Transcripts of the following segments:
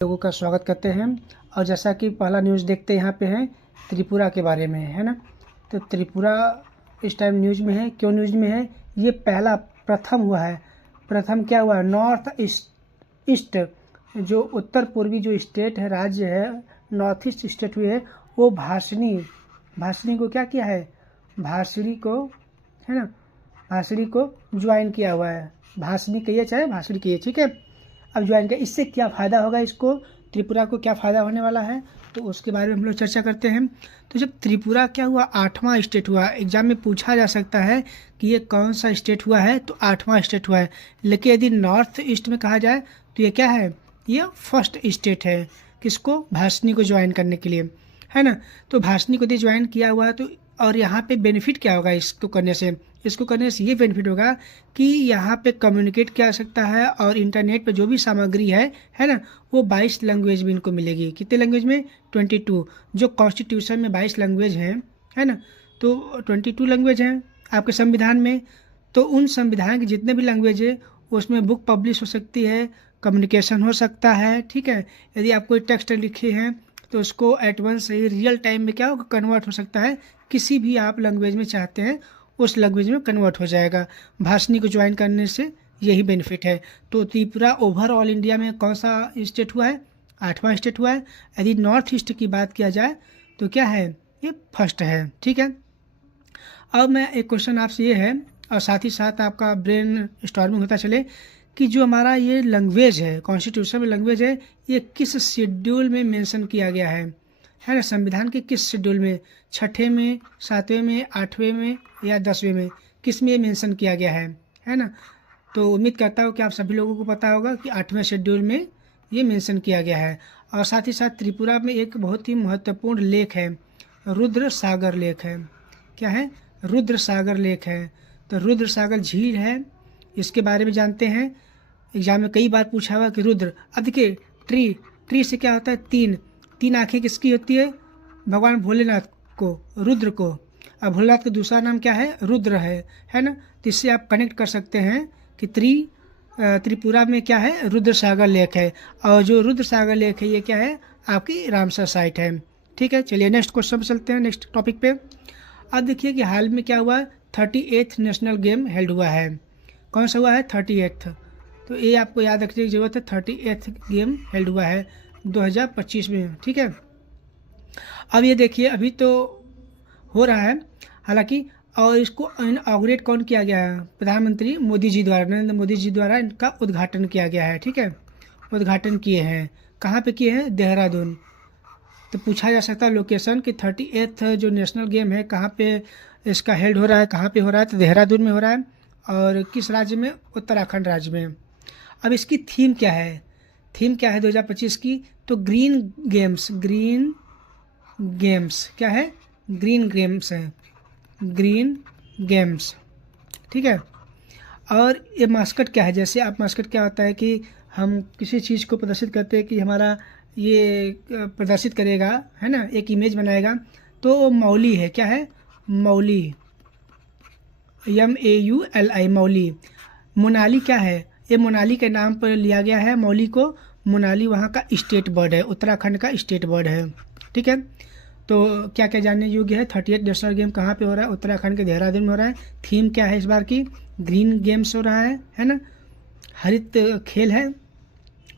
लोगों का स्वागत करते हैं। और जैसा कि पहला न्यूज़ देखते हैं यहाँ पे है त्रिपुरा के बारे में, है ना। तो त्रिपुरा इस टाइम न्यूज़ में है। क्यों न्यूज़ में है? ये प्रथम हुआ है। प्रथम क्या हुआ? नॉर्थ ईस्ट जो उत्तर पूर्वी जो स्टेट है, राज्य है, नॉर्थ ईस्ट स्टेट हुई है, वो भाषणी को क्या किया है? भाषणी को, है ना, भाषणी को ज्वाइन किया हुआ है। भाषणी कहिए चाहे भाषणी कहिए, ठीक है। अब ज्वाइन किया, इससे क्या फ़ायदा होगा इसको, त्रिपुरा को क्या फ़ायदा होने वाला है, तो उसके बारे में हम लोग चर्चा करते हैं। तो जब त्रिपुरा क्या हुआ, 8वां स्टेट हुआ। एग्जाम में पूछा जा सकता है कि ये कौन सा स्टेट हुआ है, तो 8वां स्टेट हुआ है। लेकिन यदि नॉर्थ ईस्ट में कहा जाए तो ये क्या है? ये फर्स्ट स्टेट है। किसको? भाषणी को ज्वाइन करने के लिए, है ना। तो भाषणी को यदि ज्वाइन किया हुआ है तो, और यहाँ पे बेनिफिट क्या होगा इसको करने से? इसको करने से ये बेनिफिट होगा कि यहाँ पे कम्युनिकेट किया जा सकता है, और इंटरनेट पे जो भी सामग्री है ना, वो 22 लैंग्वेज में इनको मिलेगी। कितने लैंग्वेज में? 22। जो कॉन्स्टिट्यूशन में 22 लैंग्वेज हैं, है ना, तो 22 लैंग्वेज हैं आपके संविधान में। तो उन संविधान के जितने भी लैंग्वेज है उसमें बुक पब्लिश हो सकती है, कम्युनिकेशन हो सकता है, ठीक है। यदि आप कोई टेक्स्ट लिखे हैं तो उसको एट वंस रियल टाइम में क्या होगा, कन्वर्ट हो सकता है। किसी भी आप लैंग्वेज में चाहते हैं उस लैंग्वेज में कन्वर्ट हो जाएगा। भाषणी को ज्वाइन करने से यही बेनिफिट है। तो त्रिपुरा ओवरऑल इंडिया में कौन सा स्टेट हुआ है? 8वां स्टेट हुआ है। यदि नॉर्थ ईस्ट की बात किया जाए तो क्या है? ये फर्स्ट है, ठीक है। अब मैं एक क्वेश्चन आपसे ये है, और साथ ही साथ आपका ब्रेन स्टॉर्मिंग होता चले, कि जो हमारा ये लैंग्वेज है, कॉन्स्टिट्यूशन में लैंग्वेज है, ये किस शेड्यूल में मेंशन किया गया है ना। संविधान के किस शेड्यूल में? 6ठे में, 7वें में, 8वें में या 10वें में? किस में ये मेंशन किया गया है ना। तो उम्मीद करता हूँ कि आप सभी लोगों को पता होगा कि 8वें शेड्यूल में ये मेंशन किया गया है। और साथ ही साथ त्रिपुरा में एक बहुत ही महत्वपूर्ण लेक है, रुद्र सागर लेक है। क्या है? रुद्र सागर लेक है। तो रुद्र सागर झील है, इसके बारे में जानते हैं। एग्जाम में कई बार पूछा हुआ कि रुद्र। अब देखिए, ट्री से क्या होता है? तीन आंखें किसकी होती है? भगवान भोलेनाथ को, रुद्र को। अब भोलेनाथ का दूसरा नाम क्या है? रुद्र है ना। तो इससे आप कनेक्ट कर सकते हैं कि त्रिपुरा में क्या है? रुद्र सागर लेक है। और जो रुद्र सागर लेक है ये क्या है? आपकी रामसर साइट है, ठीक है। चलिए नेक्स्ट क्वेश्चन पे चलते हैं, नेक्स्ट टॉपिक पे। अब देखिए कि हाल में क्या हुआ, 38th नेशनल गेम हेल्ड हुआ है। कौन सा हुआ है? 38th। तो ये आपको याद रखने की जरूरत है, 38th गेम हेल्ड हुआ है 2025 में, ठीक है। अब ये देखिए, अभी तो हो रहा है हालांकि, और इसको इनॉग्रेट कौन किया गया है? प्रधानमंत्री मोदी जी द्वारा, नरेंद्र मोदी जी द्वारा इनका उद्घाटन किया गया है, ठीक है। उद्घाटन किए हैं, कहाँ पे किए हैं? देहरादून। तो पूछा जा सकता है लोकेशन कि 38th जो नेशनल गेम है कहाँ पे इसका हेल्ड हो रहा है, कहाँ पे हो रहा है? तो देहरादून में हो रहा है। और किस राज्य में? उत्तराखंड राज्य में। अब इसकी थीम क्या है? 2025 की? तो ग्रीन गेम्स क्या है? ग्रीन गेम्स है, ग्रीन गेम्स, ठीक है। और ये मास्कट क्या है? जैसे आप मास्कट क्या होता है कि हम किसी चीज़ को प्रदर्शित करते हैं कि हमारा ये प्रदर्शित करेगा, है ना, एक इमेज बनाएगा, तो मौली है। क्या है? मौली, MAULI, मौली। मोनाली क्या है? ये मोनाली के नाम पर लिया गया है मौली को। मोनाली वहाँ का स्टेट बर्ड है, उत्तराखंड का स्टेट बर्ड है, ठीक है। तो क्या क्या जानने योग्य है? 38th नेशनल गेम कहाँ पे हो रहा है? उत्तराखंड के देहरादून में हो रहा है। थीम क्या है इस बार की? ग्रीन गेम्स हो रहा है ना, हरित खेल है।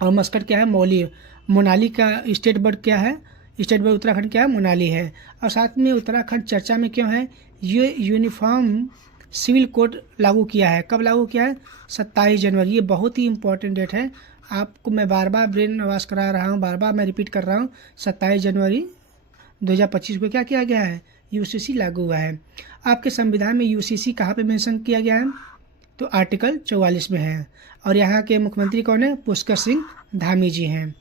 और मस्कट क्या है? मौली। मोनाली का स्टेट बर्ड क्या है? स्टेट बर्ड उत्तराखंड क्या है? मोनाली है। और साथ में उत्तराखंड चर्चा में क्यों है? ये यूनिफॉर्म सिविल कोड लागू किया है। कब लागू किया है? 27 जनवरी। ये बहुत ही इंपॉर्टेंट डेट है, आपको मैं बार बार ब्रेन वाश करा रहा हूँ, बार बार मैं रिपीट कर रहा हूँ। 27 जनवरी 2025 को क्या किया गया है? UCC लागू हुआ है। आपके संविधान में UCC कहाँ पे मेंशन किया गया है? तो आर्टिकल 44 में है। और यहाँ के मुख्यमंत्री कौन है? पुष्कर सिंह धामी जी हैं।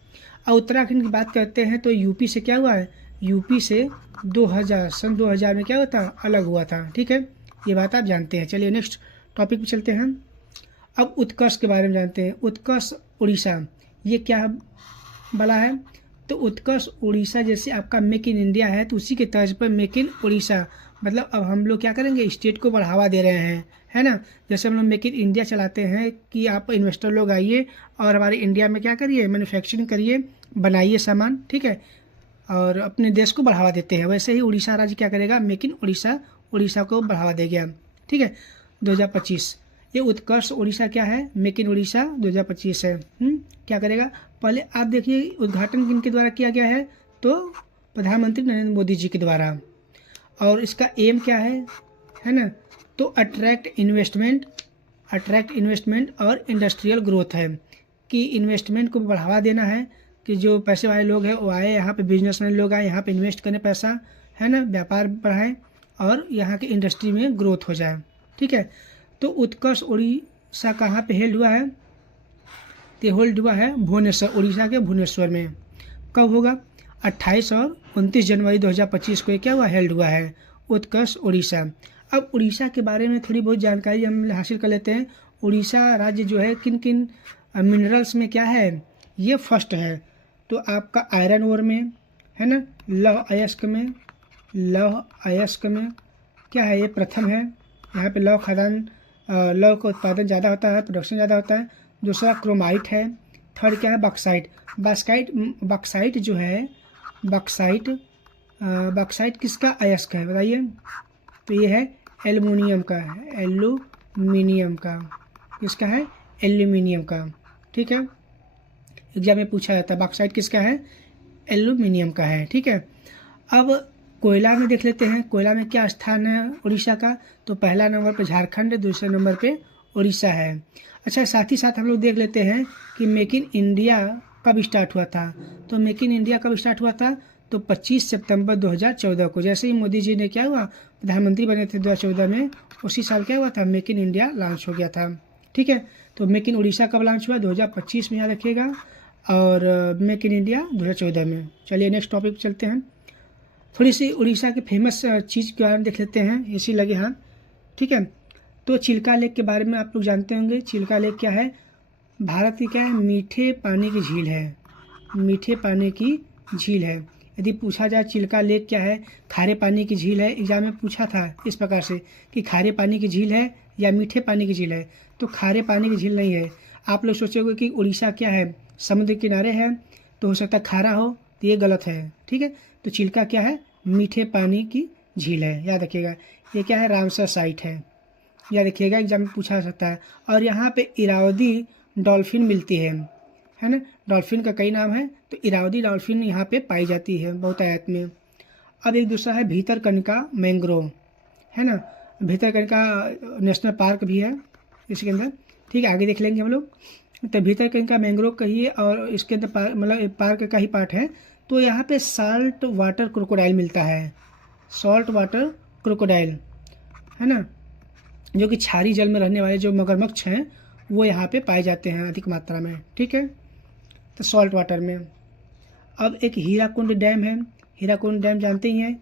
और उत्तराखंड की बात करते हैं तो यूपी से क्या हुआ है? यूपी से सन 2000 में क्या हुआ था? अलग हुआ था, ठीक है। ये बात आप जानते हैं। चलिए नेक्स्ट टॉपिक पे चलते हैं। अब उत्कर्ष के बारे में जानते हैं। उत्कर्ष उड़ीसा, ये क्या बला है? तो उत्कर्ष उड़ीसा जैसे आपका मेक इन इंडिया है, तो उसी के तर्ज पर मेक इन उड़ीसा, मतलब अब हम लोग क्या करेंगे? स्टेट को बढ़ावा दे रहे हैं, है ना। जैसे हम लोग मेक इन इंडिया चलाते हैं कि आप इन्वेस्टर लोग आइए और हमारे इंडिया में क्या करिए, मैन्युफैक्चरिंग करिए, बनाइए सामान, ठीक है, और अपने देश को बढ़ावा देते हैं। वैसे ही उड़ीसा राज्य क्या करेगा, मेक इन उड़ीसा, उड़ीसा को बढ़ावा देगा, ठीक है। 2025 ये उत्कर्ष उड़ीसा क्या है, मेक इन उड़ीसा 2025 है। क्या करेगा, पहले आप देखिए उद्घाटन किनके द्वारा किया गया है, तो प्रधानमंत्री नरेंद्र मोदी जी के द्वारा। और इसका एम क्या है ना, तो अट्रैक्ट इन्वेस्टमेंट और इंडस्ट्रियल ग्रोथ है, कि इन्वेस्टमेंट को बढ़ावा देना है, कि जो पैसे वाले लोग हैं वो आए यहाँ पे, बिजनेसमैन लोग आए यहाँ पे इन्वेस्ट करने पैसा, है ना, व्यापार बढ़ाएं और यहाँ की इंडस्ट्री में ग्रोथ हो जाए, ठीक है। तो उत्कर्ष उड़ीसा कहाँ पे हेल्ड हुआ है, तो होल्ड हुआ है भुवनेश्वर, उड़ीसा के भुवनेश्वर में। कब होगा, 28 और 29 जनवरी 2025 को क्या हुआ, हेल्ड हुआ है उत्कर्ष उड़ीसा। अब उड़ीसा के बारे में थोड़ी बहुत जानकारी हम हासिल कर लेते हैं। उड़ीसा राज्य जो है किन किन मिनरल्स में क्या है, ये फर्स्ट है, तो आपका आयरन ओर में, है ना, लौह अयस्क में क्या है, ये प्रथम है। यहाँ पे लौह खदान, लौह का उत्पादन ज़्यादा होता है, प्रोडक्शन ज़्यादा होता है। दूसरा क्रोमाइट है। थर्ड क्या है, बॉक्साइट जो है, बॉक्साइट किसका अयस्क है बताइए, तो ये है एल्युमिनियम का, किसका है, एल्यूमिनियम का, ठीक है। एग्जाम में पूछा जाता है बॉक्साइट किसका है, एल्यूमिनियम का है, ठीक है। अब कोयला में देख लेते हैं, कोयला में क्या स्थान है उड़ीसा का, तो पहला नंबर पे झारखंड, दूसरे नंबर पे उड़ीसा है। अच्छा, साथ ही साथ हम लोग देख लेते हैं कि मेक इन इंडिया कब स्टार्ट हुआ था, तो मेक इन इंडिया कब स्टार्ट हुआ था, तो 25 सितंबर 2014 को, जैसे ही मोदी जी ने क्या हुआ, प्रधानमंत्री बने थे 2014 में, उसी साल क्या हुआ था, मेक इन इंडिया लॉन्च हो गया था, ठीक है। तो मेक इन उड़ीसा कब लॉन्च हुआ, 2025 में याद रखिएगा, और मेक इन इंडिया 2014 में। चलिए नेक्स्ट टॉपिक चलते हैं, थोड़ी सी उड़ीसा की फेमस चीज़ के बारे में देख लेते हैं, इसी लगे हाथ, ठीक है। तो चिल्का लेक के बारे में आप लोग जानते होंगे। चिल्का लेक क्या है, भारत की क्या है, मीठे पानी की झील है, मीठे पानी की झील है। यदि पूछा जाए चिल्का लेक क्या है, खारे पानी की झील है, एग्जाम में पूछा था इस प्रकार से कि खारे पानी की झील है या मीठे पानी की झील है, तो खारे पानी की झील नहीं है। आप लोग सोचोगे कि उड़ीसा क्या है, समुद्र किनारे है, तो हो सकता है खारा हो, तो ये गलत है, ठीक है। तो चिल्का क्या है, मीठे पानी की झील है, याद रखिएगा। ये क्या है, रामसर साइट है, याद रखिएगा, एग्जाम में पूछा जा सकता है। और यहाँ पे इरावदी डॉल्फिन मिलती है ना, डॉल्फिन का कई नाम है, तो इरावदी डॉल्फिन यहाँ पे पाई जाती है बहुतायत में। अब एक दूसरा है भीतरकनिका मैंग्रोव, है ना, भीतरकनिका नेशनल पार्क भी है इसके अंदर, ठीक है, आगे देख लेंगे हम लोग। तो भीतरकनिका मैंग्रोव कहिए, और इसके अंदर मतलब पार्क का ही पार्ट है। तो यहाँ पे साल्ट वाटर क्रोकोडाइल मिलता है, सॉल्ट वाटर क्रोकोडाइल, है ना, जो कि क्षारी जल में रहने वाले जो मगरमच्छ हैं वो यहाँ पे पाए जाते हैं अधिक मात्रा में, ठीक है, तो सॉल्ट वाटर में। अब एक हीराकुंड डैम है, हीराकुंड डैम जानते ही हैं,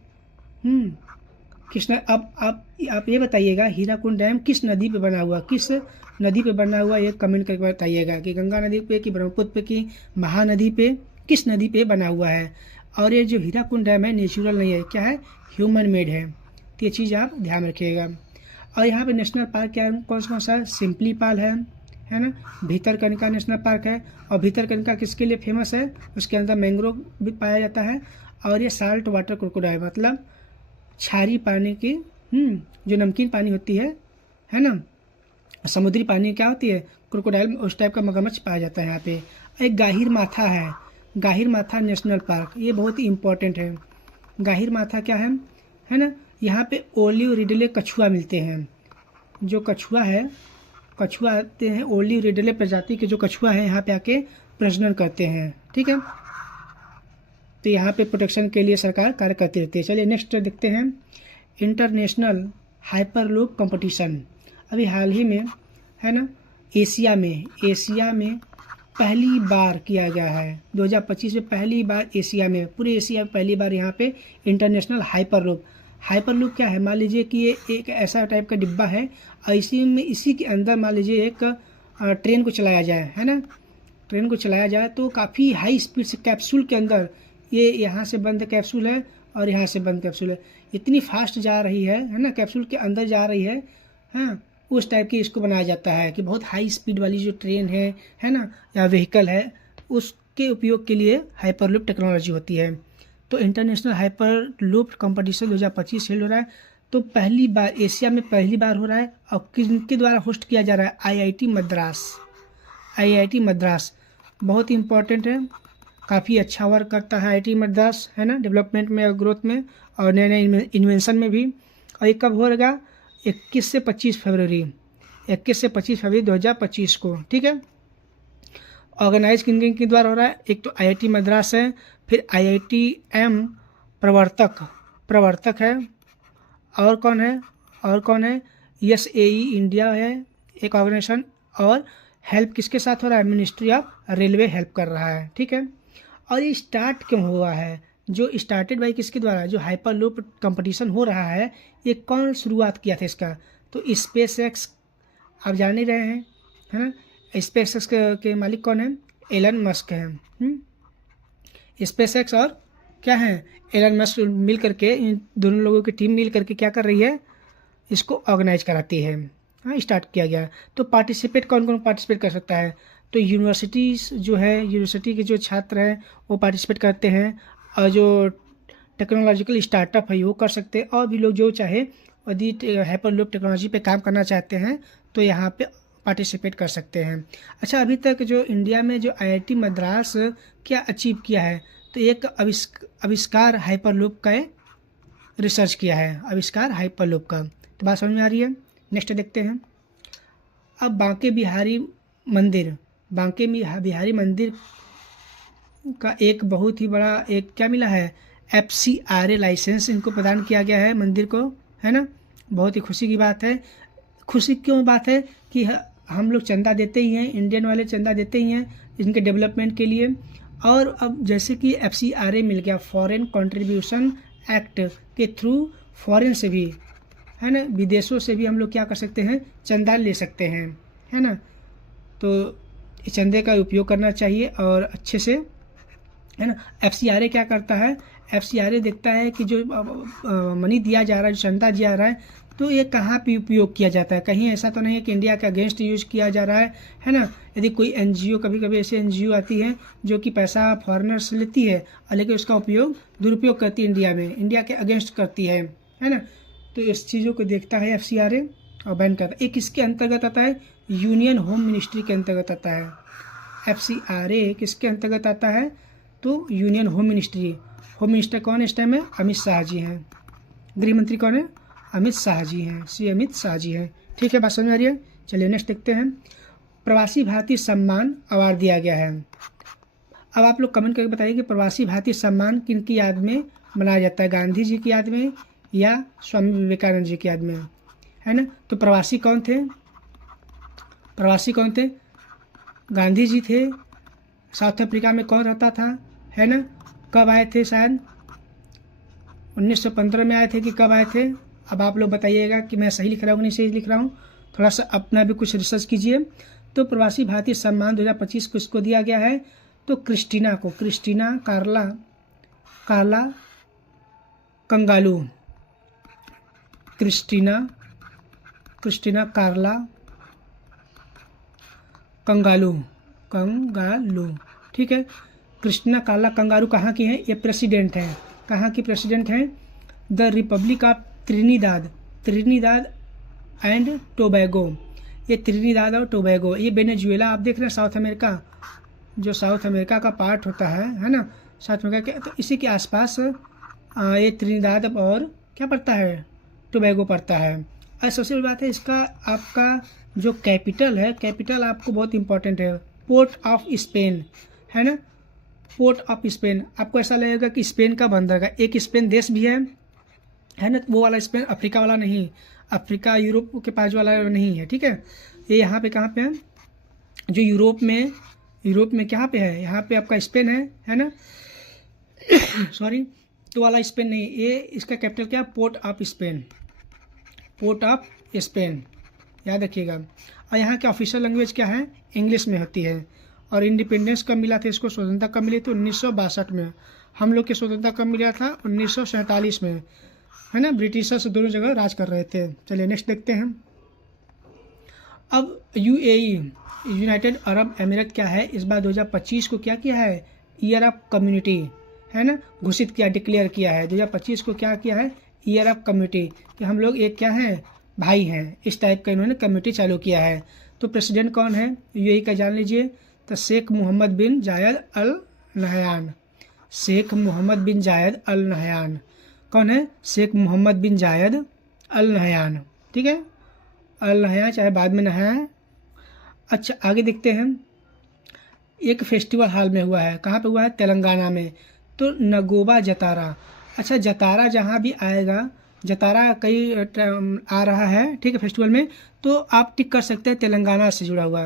अब आप ये बताइएगा हीराकुंड डैम किस नदी पे बना हुआ, किस नदी पे बना हुआ, ये कमेंट करके बताइएगा कि गंगा नदी पे, कि ब्रह्मपुत्र पे, कि महानदी पे, किस नदी पे बना हुआ है। और ये जो हीराकुंड डैम है नेचुरल नहीं है, क्या है, ह्यूमन मेड है, तो ये चीज़ आप ध्यान रखिएगा। और यहाँ पे नेशनल पार्क क्या है, कौन सा, सिंपली पाल है ना, भीतरकनिका नेशनल पार्क है। और भीतरकनिका किसके लिए फेमस है, उसके अंदर मैंग्रोव भी पाया जाता है। और ये साल्ट वाटर क्रोकोडाइल, मतलब क्षारी पानी की, जो नमकीन पानी होती है ना, समुद्री पानी क्या होती है, क्रोकोडाइल, उस टाइप का मगरमच्छ पाया जाता है यहाँ पे। एक गाहिर माथा है, गाहिर माथा नेशनल पार्क, ये बहुत ही इम्पोर्टेंट है। गाहिर माथा क्या है ना, यहाँ पे ओलिव रिडले कछुआ मिलते हैं, जो कछुआ है, कछुआ आते हैं, ओलिव रिडले प्रजाति के जो कछुआ है यहाँ पे आके प्रजनन करते हैं, ठीक है। तो यहाँ पे प्रोटेक्शन के लिए सरकार कार्य करती रहती है। चलिए नेक्स्ट देखते हैं, इंटरनेशनल हाइपरलूप कंपटीशन, अभी हाल ही में, है ना, एशिया में पहली बार किया गया है, 2025 में पहली बार एशिया में, पूरे एशिया में पहली बार यहाँ पे इंटरनेशनल हाइपरलूप क्या है, मान लीजिए कि ये एक ऐसा टाइप का डिब्बा है, और इसी के अंदर मान लीजिए एक ट्रेन को चलाया जाए, है ना, ट्रेन को चलाया जाए तो काफ़ी हाई स्पीड से कैप्सूल के अंदर, ये यहाँ से बंद कैप्सूल है और यहाँ से बंद कैप्सूल है, इतनी फास्ट जा रही है ना, कैप्सूल के अंदर जा रही है, हाँ, उस टाइप की इसको बनाया जाता है कि बहुत हाई स्पीड वाली जो ट्रेन है ना, या व्हीकल है, उसके उपयोग के लिए हाइपरलूप टेक्नोलॉजी होती है। तो इंटरनेशनल हाइपरलूप कंपटीशन 2025 हेल्ड हो रहा है। तो पहली बार एशिया में पहली बार हो रहा है, और किनके द्वारा होस्ट किया जा रहा है? आईआईटी मद्रास। आईआईटी मद्रास बहुत इंपॉर्टेंट है, काफ़ी अच्छा वर्क करता है आईआईटी मद्रास, है ना, डेवलपमेंट में और ग्रोथ में और नए नए इन्वेंशन में भी। और ये कब होगा? 21 से 25 फरवरी 21 से 25 फरवरी 2025 को, ठीक है। ऑर्गेनाइज किन किन के द्वारा हो रहा है? एक तो आईआईटी मद्रास है, फिर आईआईटीएम प्रवर्तक है, और कौन है? एसएई इंडिया है एक ऑर्गेनाइजेशन, और हेल्प किसके साथ हो रहा है? मिनिस्ट्री ऑफ रेलवे हेल्प कर रहा है, ठीक है। और ये स्टार्ट क्यों हुआ है? जो स्टार्टेड बाई किसके द्वारा? जो हाइपरलूप कंपटीशन हो रहा है, ये कौन शुरुआत किया था इसका? तो स्पेस एक्स, आप जान ही रहे हैं, है ना। स्पेस एक्स के मालिक कौन है? एलन मस्क है। स्पेस एक्स और क्या है? एलन मस्क मिल करके, इन दोनों लोगों की टीम मिल करके क्या कर रही है? इसको ऑर्गेनाइज कराती है। हाँ, स्टार्ट किया गया। तो पार्टिसिपेट कौन कौन पार्टिसिपेट कर सकता है? तो यूनिवर्सिटीज़ जो है, यूनिवर्सिटी के जो छात्र हैं वो पार्टिसिपेट करते हैं, और जो टेक्नोलॉजिकल स्टार्टअप है वो कर सकते हैं, और भी लोग जो चाहे यदि हाइपरलूप टेक्नोलॉजी पे काम करना चाहते हैं तो यहाँ पे पार्टिसिपेट कर सकते हैं। अच्छा, अभी तक जो इंडिया में जो आईआईटी मद्रास क्या अचीव किया है? तो एक आविष्कार हाइपरलूप का रिसर्च किया है, आविष्कार हाइपरलूप का। तो बात समझ में आ रही है? नेक्स्ट देखते हैं। अब बांके बिहारी मंदिर का एक बहुत ही बड़ा एक क्या मिला है? FCRA लाइसेंस इनको प्रदान किया गया है मंदिर को, है ना। बहुत ही खुशी की बात है। खुशी क्यों बात है? कि हम लोग चंदा देते ही हैं, इंडियन वाले चंदा देते ही हैं इनके डेवलपमेंट के लिए। और अब जैसे कि FCRA मिल गया, फॉरेन कंट्रीब्यूशन एक्ट के थ्रू फॉरेन से भी, है ना, विदेशों से भी हम लोग क्या कर सकते हैं? चंदा ले सकते हैं, है ना। तो इस चंदे का उपयोग करना चाहिए और अच्छे से, है ना। FCRA क्या करता है? FCRA देखता है कि जो मनी दिया जा रहा है, जो चंदा दिया जा रहा है, तो ये कहाँ पे उपयोग किया जाता है। कहीं ऐसा तो नहीं है कि इंडिया के अगेंस्ट यूज किया जा रहा है ना। यदि कोई NGO, कभी कभी ऐसे NGO आती है जो कि पैसा फॉरेनर से लेती है और लेकिन उसका उपयोग दुरुपयोग करती है इंडिया में, इंडिया के अगेंस्ट करती है ना। तो इस चीज़ों को देखता है FCRA और बैन करता है। एक किसके अंतर्गत आता है? यूनियन होम मिनिस्ट्री के अंतर्गत आता है। FCRA किसके अंतर्गत आता है? तो union home ministry. Home minister कौन इस टाइम में? अमित शाह जी हैं। गृह मंत्री कौन है? अमित शाह जी हैं, श्री अमित शाह जी हैं, ठीक है। बात समझ में आ रही है? चलिए नेक्स्ट देखते हैं। प्रवासी भारतीय सम्मान अवार्ड दिया गया है। अब आप लोग कमेंट करके बताइए कि प्रवासी भारतीय सम्मान किन की याद में मनाया जाता है? गांधी जी की याद में या स्वामी विवेकानंद जी की याद में, है ना। तो प्रवासी कौन थे? गांधी जी थे। साउथ अफ्रीका में कौन रहता था, है ना। कब आए थे? शायद 1915 में आए थे कि कब आए थे? अब आप लोग बताइएगा कि मैं सही लिख रहा हूँ नहीं सही लिख रहा हूँ, थोड़ा सा अपना भी कुछ रिसर्च कीजिए। तो प्रवासी भारतीय सम्मान 2025 को इसको दिया गया है। तो क्रिस्टीना कार्ला कंगालू, क्रिस्टीना कार्ला कंगालू, ठीक है। क्रिस्टीना कार्ला कंगारू कहाँ की है? ये प्रेसिडेंट हैं। कहाँ की प्रेसिडेंट हैं? The Republic of Trinidad and Tobago. ये त्रिनिदाद और टोबैगो, ये वेनेजुएला आप देख रहे हैं, साउथ अमेरिका, जो साउथ अमेरिका का पार्ट होता है ना, साउथ अमेरिका के, तो इसी के आसपास ये त्रिनिदाद और क्या पड़ता है? टोबैगो पड़ता है। और सबसे बड़ी बात है इसका, आपका जो कैपिटल है, कैपिटल आपको बहुत इंपॉर्टेंट है, पोर्ट ऑफ स्पेन, है ना। पोर्ट ऑफ स्पेन, आपको ऐसा लगेगा कि स्पेन का बंदरगाह, एक स्पेन देश भी है ना। वो वाला स्पेन, अफ्रीका वाला नहीं, अफ्रीका यूरोप के पास वाला नहीं है, ठीक है। ये यहाँ पे कहाँ पे है? जो यूरोप में कहाँ पे है? यहाँ पे आपका स्पेन है ना। सॉरी, तो वाला स्पेन नहीं, ये इसका कैपिटल क्या है? पोर्ट ऑफ स्पेन, याद रखिएगा। और यहाँ के ऑफिशियल लैंग्वेज क्या है? इंग्लिश में होती है। और इंडिपेंडेंस कब मिला था इसको? स्वतंत्रता कब मिली थी? 1962 में। हम लोग की स्वतंत्रता कब मिला था? 1947 में, है ना। ब्रिटिशर्स दोनों जगह राज कर रहे थे। चलिए नेक्स्ट देखते हैं। अब यूएई यूनाइटेड अरब एमिरेट क्या है, इस बार 2025 को क्या किया है, ईयर ऑफ कम्युनिटी है ना, घोषित किया, डिक्लेयर किया है। 2025 को क्या किया है, ईयर ऑफ कम्युनिटी, कि हम लोग एक क्या हैं, भाई हैं, इस टाइप का इन्होंने कम्युनिटी चालू किया है। तो प्रेसिडेंट कौन है यूएई का, जान लीजिए, तो शेख मोहम्मद बिन जायद अल नहयान। शेख मोहम्मद बिन जायद अल नहयान कौन है, शेख मोहम्मद बिन जायद अल नहयान, ठीक है, अल नहयान चाहे बाद में नहाया। अच्छा आगे देखते हैं, एक फेस्टिवल हाल में हुआ है, कहाँ पे हुआ है, तेलंगाना में, तो नगोबा जतारा। अच्छा जतारा जहाँ भी आएगा, जतारा कई आ रहा है, ठीक है, फेस्टिवल में, तो आप टिक कर सकते हैं तेलंगाना से जुड़ा हुआ।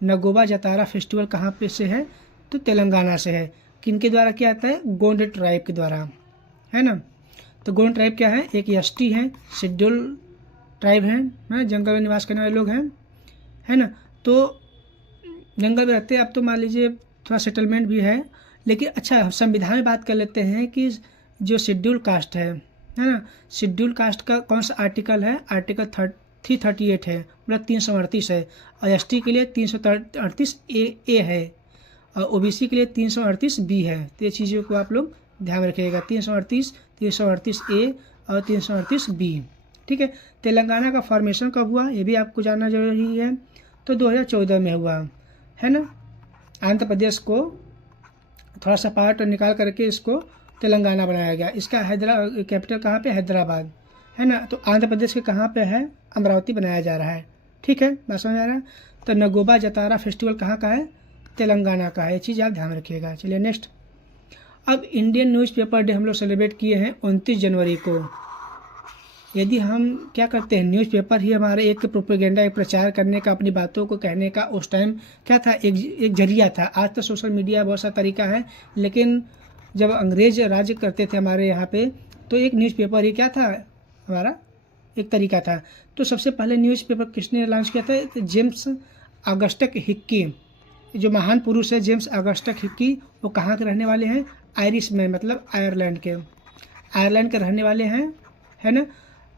नगोबा जतारा फेस्टिवल कहाँ पे से है, तो तेलंगाना से है। किनके द्वारा किया जाता है, गोंड ट्राइब के द्वारा, है ना। तो गोंड ट्राइब क्या है, एक एसटी है, शेड्यूल ट्राइब है, जंगल में निवास करने वाले लोग हैं, है ना। तो जंगल में रहते हैं, अब तो मान लीजिए थोड़ा सेटलमेंट भी है, लेकिन अच्छा संविधान में बात कर लेते हैं कि जो शेड्यूल कास्ट है ना, शेड्यूल कास्ट का कौन सा आर्टिकल है, आर्टिकल 338 है, मतलब 338 है, और एसटी के लिए 338 ए है, और ओबीसी के लिए 338 बी है। तो ये चीज़ों को आप लोग ध्यान रखिएगा, 338 ए और 338 बी, ठीक है। तेलंगाना का फॉर्मेशन कब हुआ, ये भी आपको जानना जरूरी है, तो 2014 में हुआ, है ना। आंध्र प्रदेश को थोड़ा सा पार्ट निकाल करके इसको तेलंगाना बनाया गया। इसका कैपिटल कहाँ पे, हैदराबाद, है ना। तो आंध्र प्रदेश के कहाँ पे है, अमरावती बनाया जा रहा है, ठीक है, बात समझ आ रहा है। तो नगोबा जतारा फेस्टिवल कहाँ का है, तेलंगाना का है, ये चीज़ आप ध्यान रखिएगा। चलिए नेक्स्ट, अब इंडियन न्यूज़पेपर डे हम लोग सेलिब्रेट किए हैं 29 जनवरी को। यदि हम क्या करते हैं, न्यूज़पेपर ही हमारे एक प्रोपेगेंडा, एक प्रचार करने का, अपनी बातों को कहने का उस टाइम क्या था, एक जरिया था। आज तो सोशल मीडिया बहुत सा तरीका है, लेकिन जब अंग्रेज राज्य करते थे हमारे यहाँ पे, तो एक न्यूज़पेपर ही क्या था, हमारा एक तरीका था। तो सबसे पहले न्यूज़पेपर किसने लॉन्च किया था, तो जेम्स ऑगस्टस हिक्की, जो महान पुरुष है जेम्स ऑगस्टस हिक्की, वो कहाँ के रहने वाले हैं, आयरिश में, मतलब आयरलैंड के रहने वाले हैं, है ना।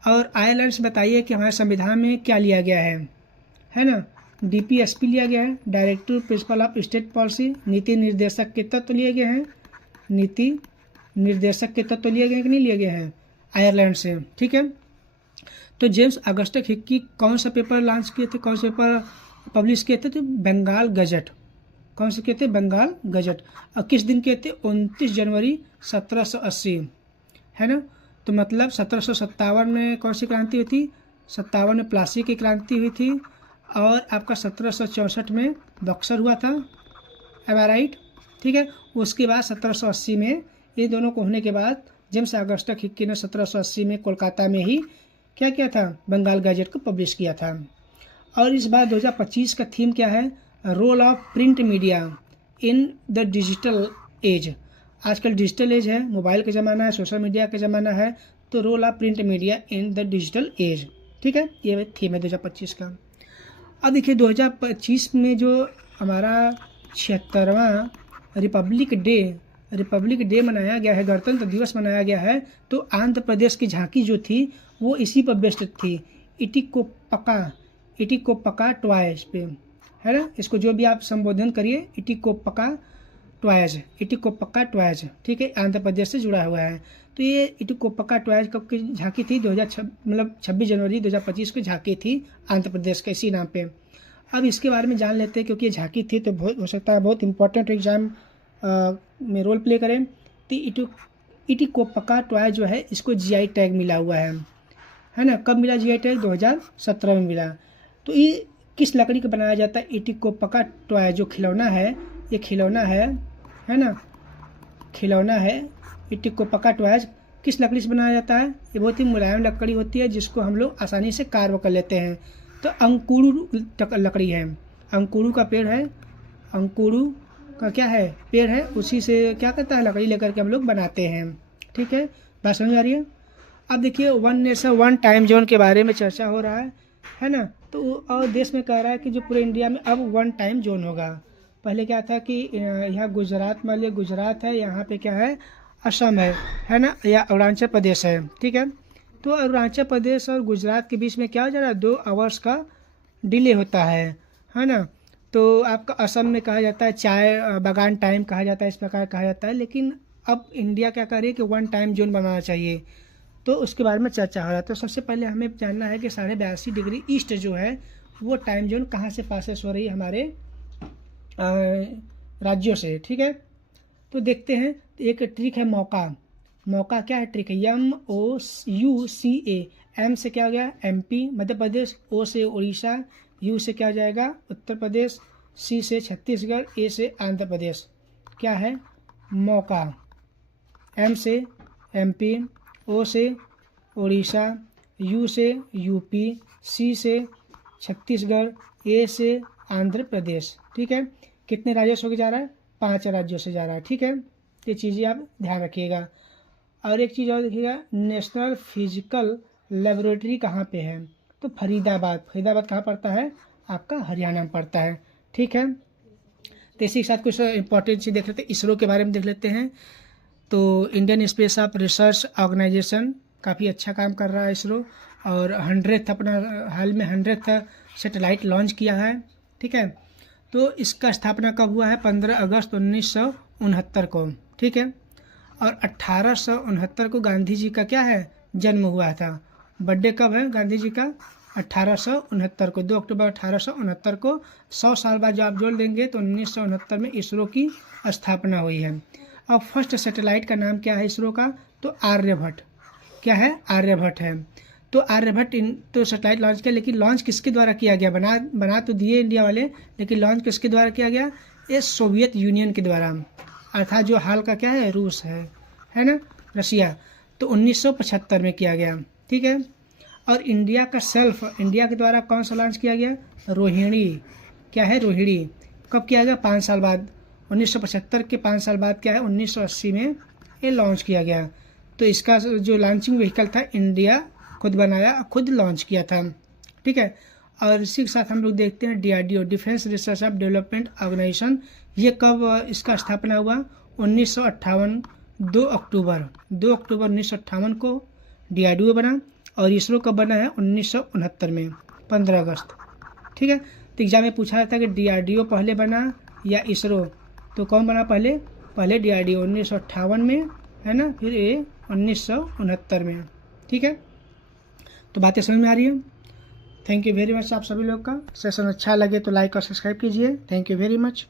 और आयरलैंड से बताइए कि हमारे संविधान में क्या लिया गया है ना। डीपीएसपी लिया गया है, directive principle of state policy, नीति निर्देशक के तत्व लिए गए हैं, नीति निर्देशक के तत्व लिए गए हैं कि नहीं लिए गए हैं, आयरलैंड से, ठीक है। तो जेम्स ऑगस्टस हिक्की कौन सा पेपर लॉन्च किए थे, कौन सा पेपर पब्लिश किए थे, तो बंगाल गजट, कौन से किए थे, बंगाल गजट। और किस दिन किए थे, 29 जनवरी 1780, है ना। तो मतलब 1757 में कौन सी क्रांति हुई थी, 57 में प्लासी की क्रांति हुई थी, और आपका 1764 में बक्सर हुआ था, एम आई राइट, ठीक है। उसके बाद 1780 में, ये दोनों को होने के बाद जेम्स ऑगस्टस हिक्की ने 1780 में कोलकाता में ही क्या किया था, बंगाल गजट को पब्लिश किया था। और इस बार 2025 का थीम क्या है, role of print media in the digital age. आजकल डिजिटल एज है, मोबाइल का ज़माना है, सोशल मीडिया का ज़माना है, तो role of print media in the digital age, ठीक है, ये थीम है 2025 का। अब देखिए 2025 में जो हमारा 76वां रिपब्लिक डे मनाया गया है, गणतंत्र दिवस मनाया गया है, तो आंध्र प्रदेश की झांकी जो थी वो इसी पर बेस्ड थी, इटिकोपका ट्वाइज पे, है ना। इसको जो भी आप संबोधन करिए, इटिकोपका ट्वाइज, ठीक है, आंध्र प्रदेश से जुड़ा हुआ है। तो ये इटिकोपका ट्वाइज कब की झांकी थी, 26 जनवरी 2025 को झांकी थी आंध्र प्रदेश के इसी नाम पे। अब इसके बारे में जान लेते हैं, क्योंकि ये झांकी थी तो बहुत हो सकता है बहुत इंपॉर्टेंट एग्जाम में रोल प्ले करें। तो इटिकोपका ट्वाइज जो है, इसको जीआई टैग मिला हुआ है ना। कब मिला जीआई टैग, 2017 में मिला। तो ये किस लकड़ी का बनाया जाता है, इटिकोपका ट्वाइज जो खिलौना है, ये खिलौना है ना, खिलौना है इटिकोपका ट्वाइज, किस लकड़ी से बनाया जाता है, ये बहुत ही मुलायम लकड़ी होती है, जिसको हम लोग आसानी से कार्व कर लेते हैं। तो अंकुरु लकड़ी है, अंकुरु का पेड़ है, अंकुरु का क्या है, पेड़ है, उसी से क्या करता है, लकड़ी लेकर के हम लोग बनाते हैं, ठीक है, बात समझ आ रही है। अब देखिए 1 नेशन 1 टाइम जोन के बारे में चर्चा हो रहा है ना। तो और देश में कह रहा है कि जो पूरे इंडिया में अब 1 टाइम जोन होगा। पहले क्या था कि यहाँ गुजरात, मान लिया गुजरात है, यहाँ पे क्या है, असम है ना, या अरुणाचल प्रदेश है, ठीक है। तो अरुणाचल प्रदेश और गुजरात के बीच में क्या हो जा रहा है, 2 आवर्स का डिले होता है ना। तो आपका असम में कहा जाता है चाय बागान टाइम कहा जाता है, इस प्रकार कहा जाता है। लेकिन अब इंडिया क्या कर रही है कि 1 टाइम जोन बनाना चाहिए, तो उसके बारे में चर्चा हो रहा है। तो सबसे पहले हमें जानना है कि 82.5 डिग्री ईस्ट जो है वो टाइम जोन कहाँ से पासेस हो रही है हमारे राज्यों से, ठीक है। तो देखते हैं, एक ट्रिक है मौका। मौका क्या है ट्रिक है, MOUCA। एम से क्या हो गया MP मध्य प्रदेश, O से उड़ीसा, U से क्या हो जाएगा उत्तर प्रदेश, C से छत्तीसगढ़, A से आंध्र प्रदेश। क्या है मौका, M से MP, O से उड़ीसा, U से UP, C से छत्तीसगढ़, A से आंध्र प्रदेश, ठीक है। कितने राज्यों से जा रहा है, 5 राज्यों से जा रहा है, ठीक है। ये चीज़ें आप ध्यान रखिएगा। और एक चीज़ और देखिएगा, नेशनल फिजिकल लेबोरेटरी कहाँ पे है, तो फरीदाबाद। फरीदाबाद कहाँ पड़ता है, आपका हरियाणा में पड़ता है, ठीक है। तो इसी के साथ कुछ इंपॉर्टेंट चीज़ देख लेते हैं, इसरो के बारे में देख लेते हैं। तो Indian Space of Research Organisation काफ़ी अच्छा काम कर रहा है इसरो, और 100th अपना हाल में 100th सैटेलाइट लॉन्च किया है, ठीक है। तो इसका स्थापना कब हुआ है, 15 अगस्त 1969 को, ठीक है। और 1869 को गांधी जी का क्या है जन्म हुआ था। बर्थडे कब है गांधी जी का, 1869 को, 2 अक्टूबर 1869 को। 100 साल बाद जो आप जोड़ देंगे तो 1969 में इसरो की स्थापना हुई है। अब फर्स्ट सैटेलाइट का नाम क्या है इसरो का, तो आर्यभट्ट। क्या है, आर्यभट्ट है। तो आर्यभट्ट तो सैटेलाइट लॉन्च किया, लेकिन लॉन्च किसके द्वारा किया गया, बना तो दिए इंडिया वाले, लेकिन लॉन्च किसके द्वारा किया गया, ये सोवियत यूनियन के द्वारा, अर्थात जो हाल का क्या है रूस है ना, रसिया। तो 1975 में किया गया, ठीक है। और इंडिया के द्वारा कौन सा लॉन्च किया गया, रोहिणी। क्या है, रोहिणी। कब किया गया, 5 साल बाद, 1975 के 5 साल बाद क्या है 1980 में ये लॉन्च किया गया। तो इसका जो लॉन्चिंग व्हीकल था इंडिया खुद बनाया, खुद लॉन्च किया था, ठीक है। और इसी के साथ हम लोग देखते हैं DRDO, Defence Research of Development Organisation. ये कब इसका स्थापना हुआ, 1958, 2 अक्टूबर 1958 को DRDO बना। और इसरो कब बना है, 1969 में 15 अगस्त, ठीक है। तो एग्जाम में पूछा जाता है कि DRDO पहले बना या इसरो, तो कौन बना पहले DRDO 1958 में, है ना, फिर ये 1969 में, ठीक है। तो बातें समझ में आ रही है। थैंक यू वेरी मच आप सभी लोग का। सेशन अच्छा लगे तो लाइक और सब्सक्राइब कीजिए। Thank you very much.